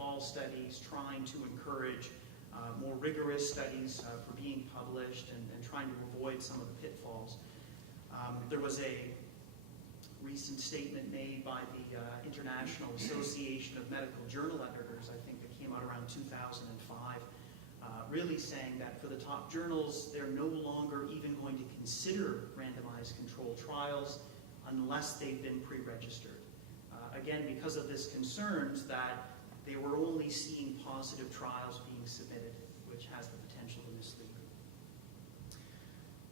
all studies, trying to encourage more rigorous studies for being published and trying to avoid some of the pitfalls. There was a recent statement made by the International Association of Medical Journal Editors, I think that came out around 2005, really saying that for the top journals, they're no longer even going to consider randomized controlled trials unless they've been pre-registered. Again, because of this concerns that they were only seeing positive trials being submitted, which has the potential to mislead.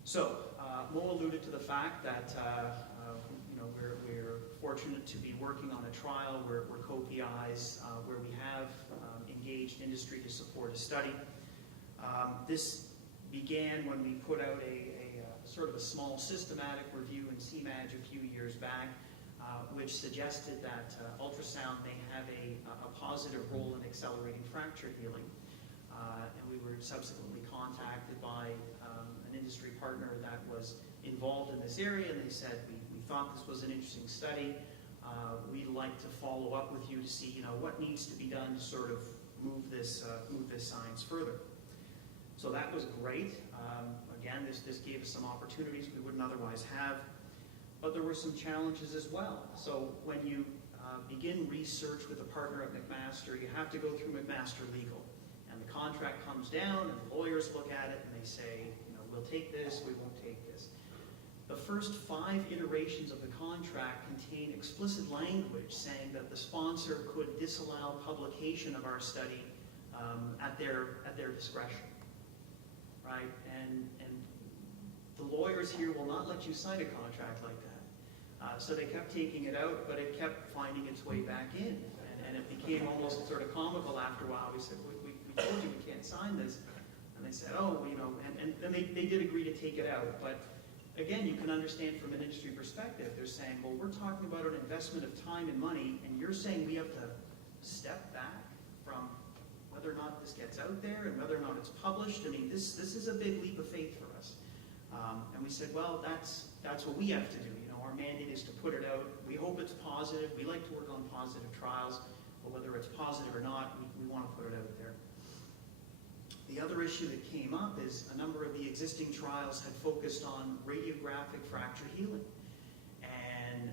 So, Mo alluded to the fact that we're fortunate to be working on a trial where we're co-PIs, where we have engaged industry to support a study. This began when we put out a sort of a small systematic review in CMAG a few years back, which suggested that ultrasound may have a positive role in accelerating fracture healing. And we were subsequently contacted by an industry partner that was involved in this area, and they said, we thought this was an interesting study. We'd like to follow up with you to see, what needs to be done to sort of move this science further. So that was great. Again, this gave us some opportunities we wouldn't otherwise have, but there were some challenges as well. So when you begin research with a partner at McMaster, you have to go through McMaster Legal. And the contract comes down, and the lawyers look at it, and they say, we'll take this, we won't take this. The first 5 iterations of the contract contain explicit language saying that the sponsor could disallow publication of our study at their discretion, right? And the lawyers here will not let you sign a contract like that. So they kept taking it out, but it kept finding its way back in. And it became almost sort of comical after a while. We said, we told you we can't sign this. And they said, and they did agree to take it out. But again, you can understand from an industry perspective, they're saying, well, we're talking about an investment of time and money, and you're saying we have to step back from whether or not this gets out there and whether or not it's published. I mean, this is a big leap of faith for us. And we said, well, that's what we have to do. Our mandate is to put it out. We hope it's positive. We like to work on positive trials, but whether it's positive or not, we want to put it out there. The other issue that came up is a number of the existing trials had focused on radiographic fracture healing. And,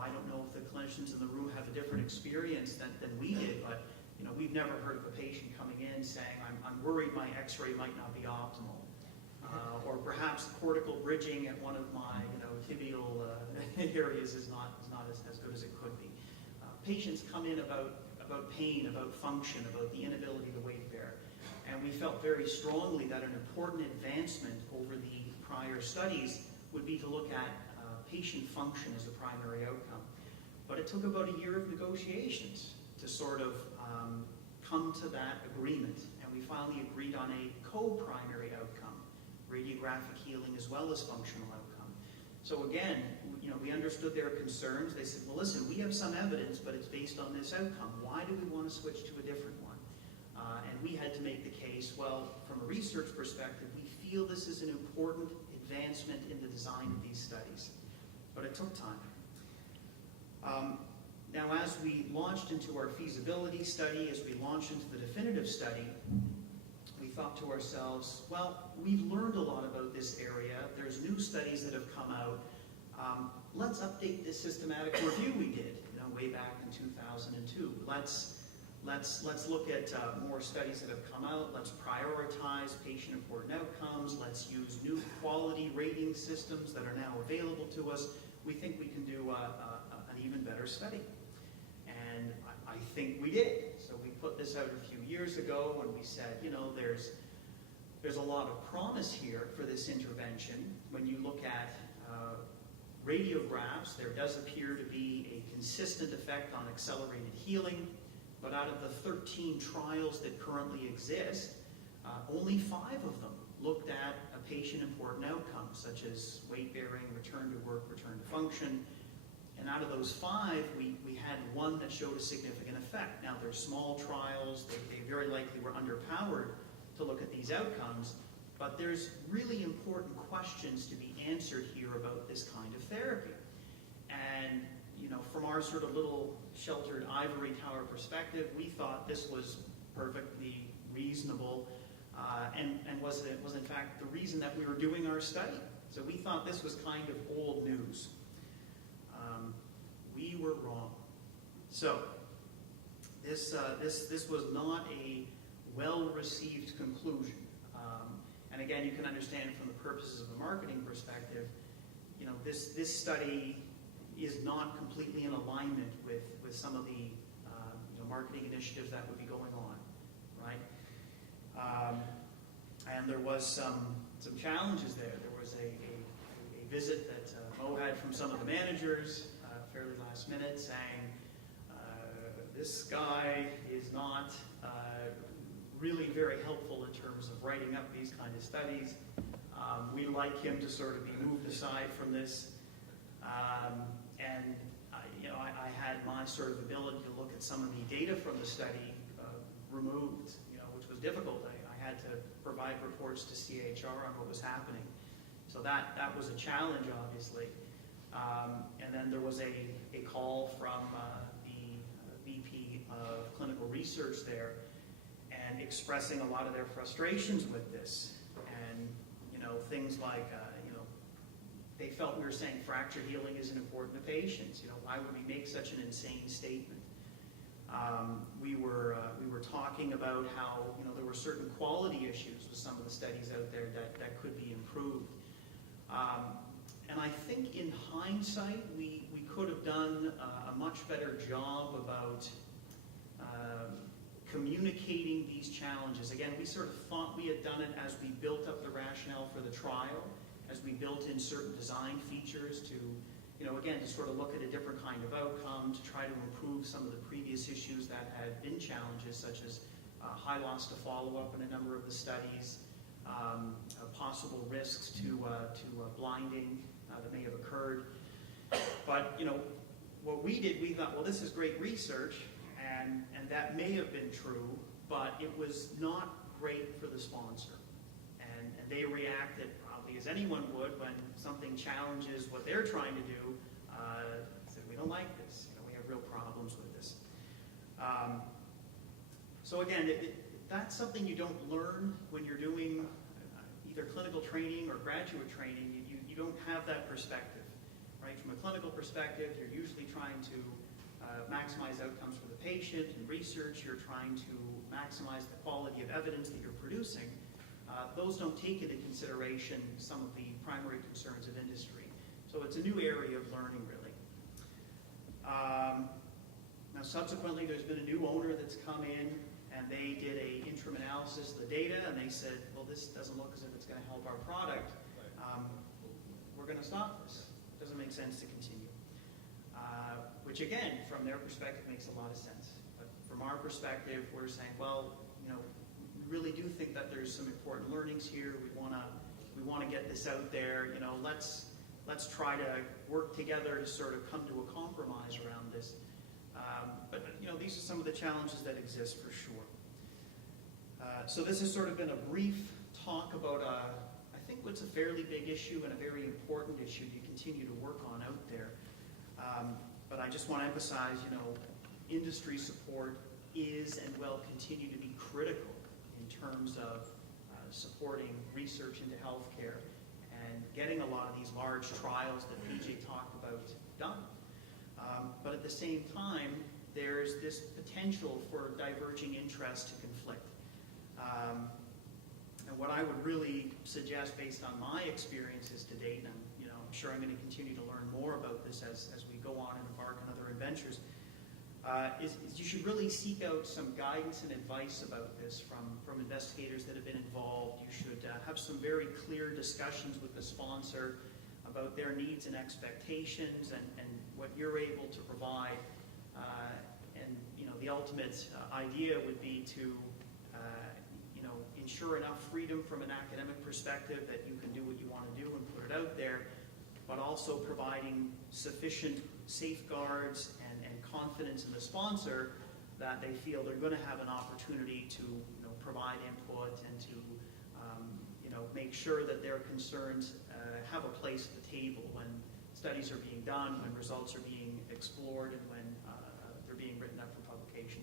I don't know if the clinicians in the room have a different experience than we did, but, we've never heard of a patient coming in saying, I'm worried my x-ray might not be optimal. Or perhaps cortical bridging at one of my, tibial areas is not as good as it could be. Patients come in about pain, about function, about the inability to weight bear. And we felt very strongly that an important advancement over the prior studies would be to look at patient function as a primary outcome. But it took about a year of negotiations to sort of come to that agreement. And we finally agreed on a co-primary outcome, radiographic healing as well as functional outcome. So again, we understood their concerns. They said, well, listen, we have some evidence, but it's based on this outcome. Why do we want to switch to a different one? And we had to make the case, well, from a research perspective, we feel this is an important advancement in the design of these studies. But it took time. Now, as we launched into our feasibility study, as we launched into the definitive study, we thought to ourselves, well, we've learned a lot about this area. There's new studies that have come out. Let's update this systematic review we did, way back in 2002. Let's look at more studies that have come out. Let's prioritize patient-important outcomes. Let's use new quality rating systems that are now available to us. We think we can do an even better study. And I think we did. So we put this out a few years ago and we said, there's a lot of promise here for this intervention. When you look at radiographs, there does appear to be a consistent effect on accelerated healing. But out of the 13 trials that currently exist, only 5 of them looked at a patient-important outcome, such as weight bearing, return to work, return to function. And out of those 5, we had one that showed a significant effect. Now, they're small trials. They very likely were underpowered to look at these outcomes. But there's really important questions to be answered here about this kind of therapy. And, from our sort of little sheltered ivory tower perspective, we thought this was perfectly reasonable and was in fact the reason that we were doing our study. So we thought this was kind of old news. We were wrong. So this was not a well-received conclusion. And again, you can understand from the purposes of the marketing perspective, this study is not completely in alignment with some of the marketing initiatives that would be going on, right? And there was some challenges there. There was a visit that Mo had from some of the managers fairly last minute saying, this guy is not really very helpful in terms of writing up these kind of studies. We'd like him to sort of be moved aside from this. And I had my sort of ability to look at some of the data from the study removed, which was difficult. I had to provide reports to CHR on what was happening. So that was a challenge, obviously. And then there was a call from the VP of clinical research there and expressing a lot of their frustrations with this. And, things like, they felt we were saying fracture healing isn't important to patients. Why would we make such an insane statement? We were talking about how there were certain quality issues with some of the studies out there that could be improved. And I think in hindsight we could have done a much better job about communicating these challenges. Again, we sort of thought we had done it as we built up the rationale for the trial, as we built in certain design features to, again, to sort of look at a different kind of outcome, to try to improve some of the previous issues that had been challenges, such as high loss to follow-up in a number of the studies, possible risks to blinding that may have occurred. But, what we did, we thought, well, this is great research, and that may have been true, but it was not great for the sponsor. And they reacted probably as anyone would when something challenges what they're trying to do. Said, we don't like this. We have real problems with this. So again, that's something you don't learn when you're doing either clinical training or graduate training. You don't have that perspective, right? From a clinical perspective, you're usually trying to maximize outcomes for the patient. In research, you're trying to maximize the quality of evidence that you're producing. Those don't take into consideration some of the primary concerns of industry. So it's a new area of learning, really. Now, subsequently, there's been a new owner that's come in, and they did an interim analysis of the data, and they said, well, this doesn't look as if it's going to help our product. We're going to stop this. It doesn't make sense to continue. Which, again, from their perspective, makes a lot of sense. But from our perspective, we're saying, well, we really do think that there's some important learnings here. We want to get this out there. Let's try to work together to sort of come to a compromise around this. But these are some of the challenges that exist for sure. So this has sort of been a brief talk about, I think, what's a fairly big issue and a very important issue to continue to work on out there. But I just want to emphasize, industry support is and will continue to be critical in terms of supporting research into healthcare and getting a lot of these large trials that PJ talked about done. But at the same time, there's this potential for diverging interest to conflict. And what I would really suggest, based on my experiences to date, and I'm sure I'm going to continue to learn more about this as we go on and embark on other adventures, is you should really seek out some guidance and advice about this from investigators that have been involved. You should have some very clear discussions with the sponsor about their needs and expectations and what you're able to provide. And the ultimate idea would be to ensure enough freedom from an academic perspective that you can do what you want to do and put it out there, but also providing sufficient safeguards and confidence in the sponsor that they feel they're going to have an opportunity to provide input and to make sure that their concerns have a place at the table when studies are being done, when results are being explored, and when they're being written up for publication.